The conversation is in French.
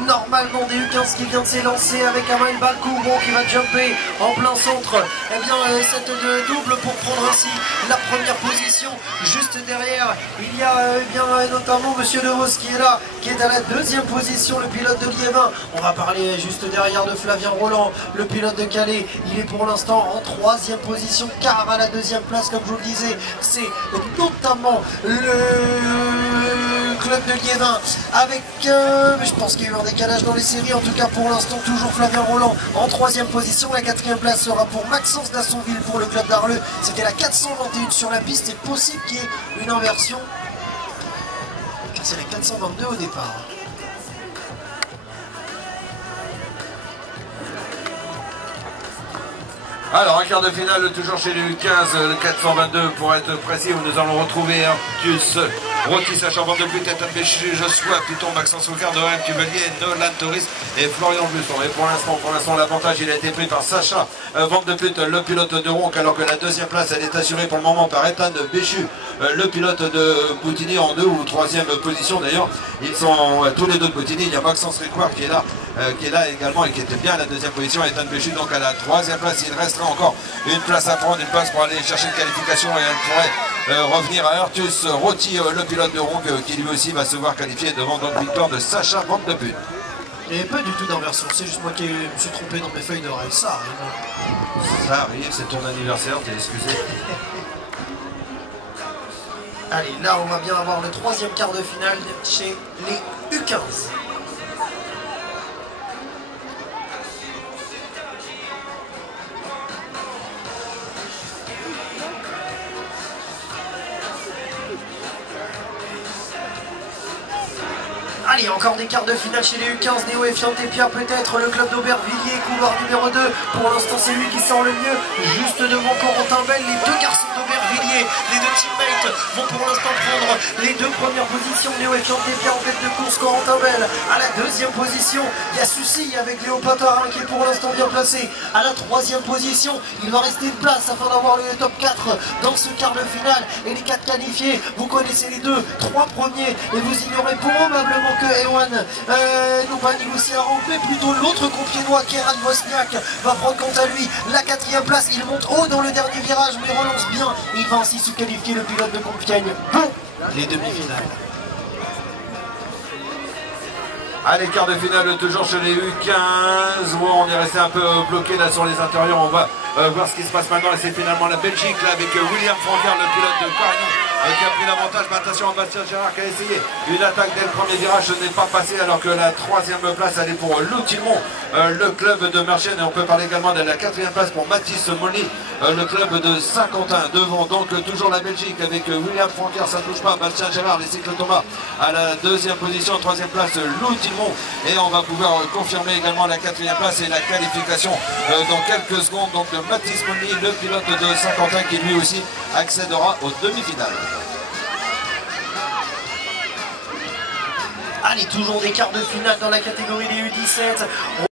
normalement des U15 qui vient de s'élancer avec Amael Balkoubon qui va jumper en plein centre. Et bien cette double pour prendre ainsi la première position. Juste derrière, il y a bien notamment Monsieur De Vos qui est là, qui est à la deuxième position, le pilote de Liévin. On va parler juste derrière de Flavien Roland, le pilote de Calais. Il est pour l'instant en troisième position, car à la deuxième place, comme je vous le disais, c'est notamment le club de Liévin avec, je pense qu'il y a eu un décalage dans les séries, en tout cas pour l'instant toujours Flavien Roland en troisième position. La quatrième place sera pour Maxence d'Assonville pour le club d'Arleux. C'était la 421 sur la piste, c'est possible qu'il y ait une inversion. C'est la 422 au départ. Alors, un quart de finale, toujours chez les U15, le 422 pour être précis, où nous allons retrouver Artus, Roti, Sacha Van de But, Ethan Béchu, Joshua Pluton, Maxence Aucard, Noël Cuvelier, Nolan Torres et Florian Busson. Et pour l'instant, l'avantage, il a été pris par Sacha Van de But, le pilote de Ronc, alors que la deuxième place, elle est assurée pour le moment par Ethan Béchu, le pilote de Boutigny en 2 ou 3e position. D'ailleurs, ils sont tous les deux de Boutigny. Il y a Maxence Récoire qui est là également et qui était bien à la deuxième position. Ethan Béchu donc à la 3e place. Il restera encore une place à prendre, une place pour aller chercher une qualification, et elle pourrait revenir à Artus Roti, le pilote de Ronc, qui lui aussi va se voir qualifié devant donc victoire de Sacha Van de But. Il n'y avait pas du tout d'inversion, c'est juste moi qui me suis trompé dans mes feuilles de règles, ça arrive. Ça arrive, c'est ton anniversaire, t'es excusé. Allez, là on va bien avoir le troisième quart de finale chez les U15. Allez, encore des quarts de finale chez les U15, Néo et Fiantepia peut-être, le club d'Aubervilliers, couloir numéro 2. Pour l'instant, c'est lui qui sort le mieux, juste devant Corentin Bell. Les deux garçons d'Aubervilliers, les deux teammates vont pour l'instant prendre les deux premières positions. Néo et Fiantepia en tête de course, Corentin Bell à la deuxième position. Il y a Sucy avec Léo Patarin qui est pour l'instant bien placé à la troisième position. Il va rester une place afin d'avoir le top 4 dans ce quart de finale. Et les 4 qualifiés, vous connaissez les 2-3 premiers et vous ignorez probablement que Ewan, non pas Nigoussiaran, mais plutôt l'autre compiénois, Kéran Wozniak, va prendre quant à lui la 4e place. Il monte haut dans le dernier virage, mais relance bien. Il va ainsi se qualifier, le pilote de Compiègne, pour les demi-finales. Allez, quart de finale toujours chez les U15, où on est resté un peu bloqué là sur les intérieurs. On va voir ce qui se passe maintenant, et c'est finalement la Belgique là avec William Francard, le pilote de Carignan, qui a pris l'avantage. Mais attention, Bastien Gérard qui a essayé une attaque dès le premier virage, ce n'est pas passé, alors que la 3e place elle est pour Loutilmont, le club de Merchène. Et on peut parler également de la 4e place pour Mathis Molly, le club de Saint-Quentin. Devant donc toujours la Belgique avec William Francard, ça ne touche pas, Bastien Gérard, les cycles Thomas à la 2e position, 3e place Loutilmont. Et on va pouvoir confirmer également la 4e place et la qualification dans quelques secondes. Donc Mathis Molly, le pilote de Saint-Quentin, qui lui aussi accédera aux demi-finales. Allez, toujours des quarts de finale dans la catégorie des U17.